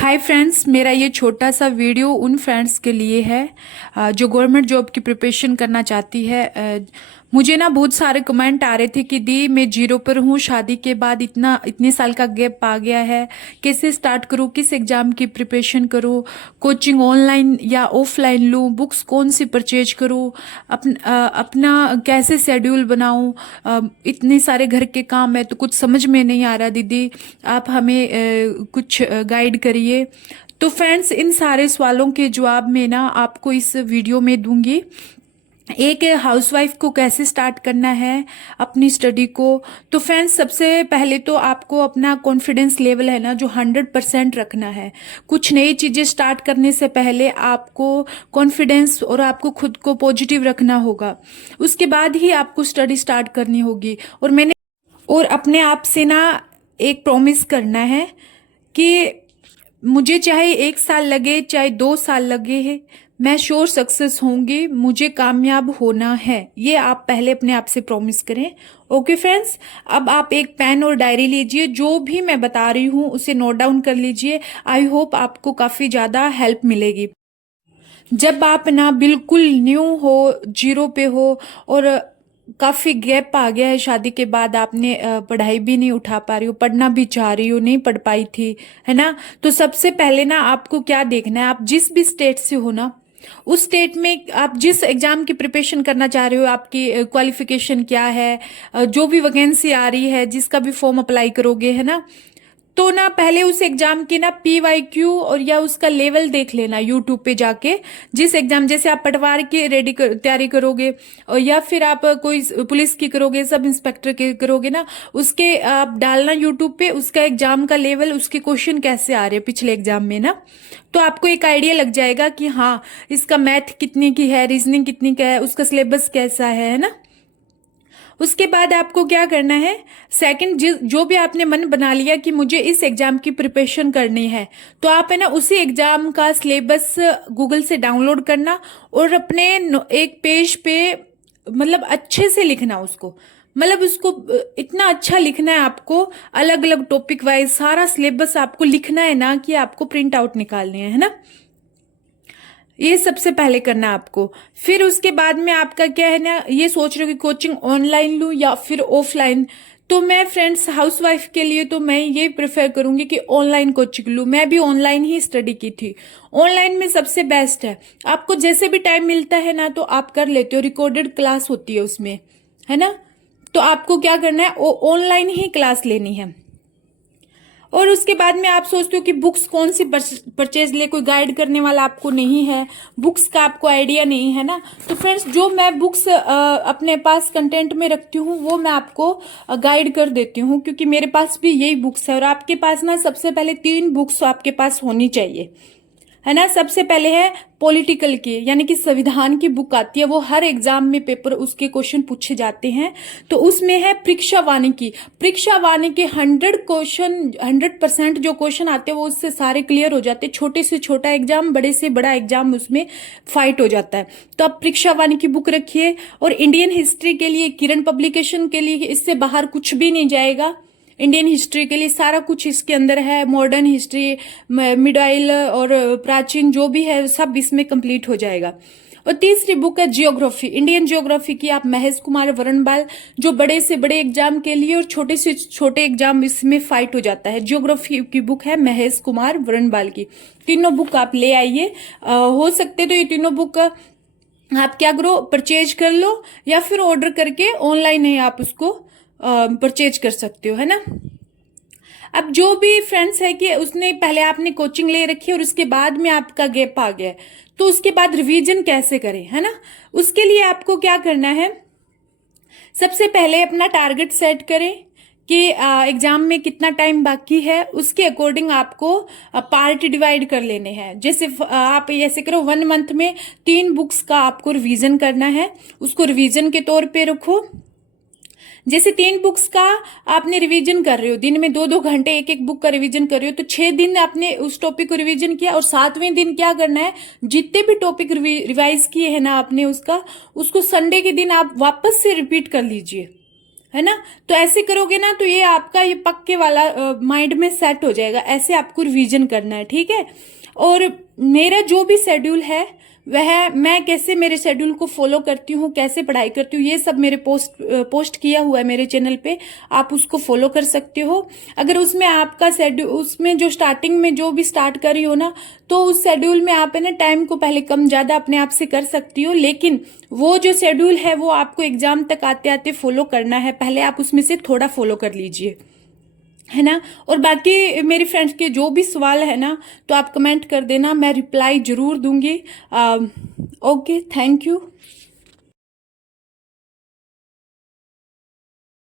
Hi friends, मेरा ये छोटा सा वीडियो उन फ्रेंड्स के लिए है जो गवर्नमेंट जॉब की प्रिपरेशन करना चाहती है। मुझे ना बहुत सारे कमेंट आ रहे थे कि दी मैं जीरो पर हूँ, शादी के बाद इतने साल का गैप आ गया है, कैसे स्टार्ट करूँ, किस एग्ज़ाम की प्रिपरेशन करूँ, कोचिंग ऑनलाइन या ऑफलाइन लूँ, बुक्स कौन सी परचेज करूँ, अपना कैसे शेड्यूल बनाऊँ। इतने सारे घर के काम है तो कुछ समझ में नहीं आ रहा दीदी, आप हमें कुछ गाइड करिए। तो फ्रेंड्स, इन सारे सवालों के जवाब मैं ना आपको इस वीडियो में दूंगी। एक हाउसवाइफ को कैसे स्टार्ट करना है अपनी स्टडी को। तो फ्रेंड्स, सबसे पहले तो आपको अपना कॉन्फिडेंस लेवल है ना जो 100% रखना है। कुछ नई चीज़ें स्टार्ट करने से पहले आपको कॉन्फिडेंस और आपको खुद को पॉजिटिव रखना होगा। उसके बाद ही आपको स्टडी स्टार्ट करनी होगी। और अपने आप से ना एक प्रॉमिस करना है कि मुझे चाहे 1 साल लगे चाहे 2 साल लगे है, मैं श्योर सक्सेस होंगी, मुझे कामयाब होना है। ये आप पहले अपने आप से प्रॉमिस करें। ओके फ्रेंड्स, अब आप एक पेन और डायरी लीजिए, जो भी मैं बता रही हूँ उसे नोट डाउन कर लीजिए। आई होप आपको काफ़ी ज़्यादा हेल्प मिलेगी। जब आप ना बिल्कुल न्यू हो, जीरो पे हो और काफी गैप आ गया है, शादी के बाद आपने पढ़ाई भी नहीं उठा पा रही हो, पढ़ना भी चाह रही हो, नहीं पढ़ पाई थी, है ना। तो सबसे पहले ना आपको क्या देखना है, आप जिस भी स्टेट से हो ना, उस स्टेट में आप जिस एग्जाम की प्रिपरेशन करना चाह रहे हो, आपकी क्वालिफिकेशन क्या है, जो भी वैकेंसी आ रही है, जिसका भी फॉर्म अप्लाई करोगे, है ना। तो ना पहले उस एग्जाम की ना PYQ और या उसका लेवल देख लेना यूट्यूब पे जाके। जिस एग्जाम, जैसे आप पटवार की तैयारी करोगे और या फिर आप कोई पुलिस की करोगे, सब इंस्पेक्टर की करोगे ना, उसके आप डालना यूट्यूब पे उसका एग्जाम का लेवल, उसके क्वेश्चन कैसे आ रहे हैं पिछले एग्जाम में ना। तो आपको एक आइडिया लग जाएगा कि हाँ, इसका मैथ कितने की है, रीजनिंग कितनी का है, उसका सिलेबस कैसा है ना। उसके बाद आपको क्या करना है, सेकंड, जो भी आपने मन बना लिया कि मुझे इस एग्जाम की प्रिपरेशन करनी है, तो आप है ना उसी एग्जाम का सिलेबस गूगल से डाउनलोड करना और अपने एक पेज पे मतलब अच्छे से लिखना उसको। मतलब उसको इतना अच्छा लिखना है आपको, अलग अलग टॉपिक वाइज सारा सिलेबस आपको लिखना है ना, कि आपको प्रिंट आउट निकालने है ना। ये सबसे पहले करना है आपको। फिर उसके बाद में आपका क्या है ना, ये सोच रहे हो कि कोचिंग ऑनलाइन लूँ या फिर ऑफलाइन। तो मैं फ्रेंड्स, हाउसवाइफ के लिए तो मैं ये प्रेफर करूंगी कि ऑनलाइन कोचिंग लूँ। मैं भी ऑनलाइन ही स्टडी की थी। ऑनलाइन में सबसे बेस्ट है, आपको जैसे भी टाइम मिलता है ना तो आप कर लेते हो, रिकॉर्डेड क्लास होती है उसमें, है ना। तो आपको क्या करना है, ऑनलाइन ही क्लास लेनी है। और उसके बाद में आप सोचते हो कि बुक्स कौन सी परचेज ले, कोई गाइड करने वाला आपको नहीं है, बुक्स का आपको आइडिया नहीं है ना। तो फ्रेंड्स, जो मैं बुक्स अपने पास कंटेंट में रखती हूँ वो मैं आपको गाइड कर देती हूँ, क्योंकि मेरे पास भी यही बुक्स है। और आपके पास ना सबसे पहले 3 बुक्स आपके पास होनी चाहिए, है ना। सबसे पहले है पॉलिटिकल की, यानी कि संविधान की बुक आती है, वो हर एग्जाम में पेपर उसके क्वेश्चन पूछे जाते हैं। तो उसमें है परीक्षा वाणी की। परीक्षा वाणी के 100% जो क्वेश्चन आते हैं वो उससे सारे क्लियर हो जाते हैं। छोटे से छोटा एग्जाम, बड़े से बड़ा एग्जाम उसमें फाइट हो जाता है। तो आप परीक्षा वाणी की बुक रखिए। और इंडियन हिस्ट्री के लिए किरण पब्लिकेशन के लिए, इससे बाहर कुछ भी नहीं जाएगा। इंडियन हिस्ट्री के लिए सारा कुछ इसके अंदर है, मॉडर्न हिस्ट्री, मिडाइल और प्राचीन जो भी है सब इसमें कंप्लीट हो जाएगा। और तीसरी बुक है जियोग्राफी, इंडियन जियोग्राफी की, आप महेश कुमार वरणबाल, जो बड़े से बड़े एग्जाम के लिए और छोटे से छोटे एग्जाम इसमें फाइट हो जाता है। जियोग्राफी की बुक है महेश कुमार वरणबाल की। तीनों बुक आप ले आइए। हो सकते तो ये तीनों बुक आप क्या करो, परचेज कर लो या फिर ऑर्डर करके ऑनलाइन है आप उसको परचेज कर सकते हो, है ना। अब जो भी फ्रेंड्स है कि उसने पहले आपने कोचिंग ले रखी है और उसके बाद में आपका गैप आ गया है, तो उसके बाद रिवीजन कैसे करें, है ना। उसके लिए आपको क्या करना है, सबसे पहले अपना टारगेट सेट करें कि एग्जाम में कितना टाइम बाकी है। उसके अकॉर्डिंग आपको पार्ट डिवाइड कर लेने हैं। जैसे आप ऐसे करो, 1 मंथ में 3 बुक्स का आपको रिवीजन करना है, उसको रिवीजन के तौर पे रखो। जैसे 3 बुक्स का आपने रिवीजन कर रहे हो, दिन में 2-2 घंटे एक एक बुक का रिवीजन कर रहे हो, तो 6 दिन आपने उस टॉपिक को रिवीजन किया। और 7वें दिन क्या करना है, जितने भी टॉपिक रिवाइज किए हैं ना आपने उसको संडे के दिन आप वापस से रिपीट कर लीजिए, है ना। तो ऐसे करोगे ना तो ये आपका ये पक्के वाला माइंड में सेट हो जाएगा। ऐसे आपको रिवीजन करना है, ठीक है। और मेरा जो भी शेड्यूल है वह मैं कैसे मेरे शेड्यूल को फॉलो करती हूँ, कैसे पढ़ाई करती हूँ, ये सब मेरे पोस्ट किया हुआ है मेरे चैनल पे, आप उसको फॉलो कर सकते हो। अगर उसमें आपका शेड्यूल, उसमें जो स्टार्टिंग में जो भी स्टार्ट करी हो ना, तो उस शेड्यूल में आप है ना टाइम को पहले कम ज़्यादा अपने आप से कर सकती हो, लेकिन वो जो शेड्यूल है वो आपको एग्जाम तक आते आते फॉलो करना है। पहले आप उसमें से थोड़ा फॉलो कर लीजिए, है ना। और बाकी मेरी फ्रेंड्स के जो भी सवाल है ना, तो आप कमेंट कर देना, मैं रिप्लाई जरूर दूंगी। Okay, thank you.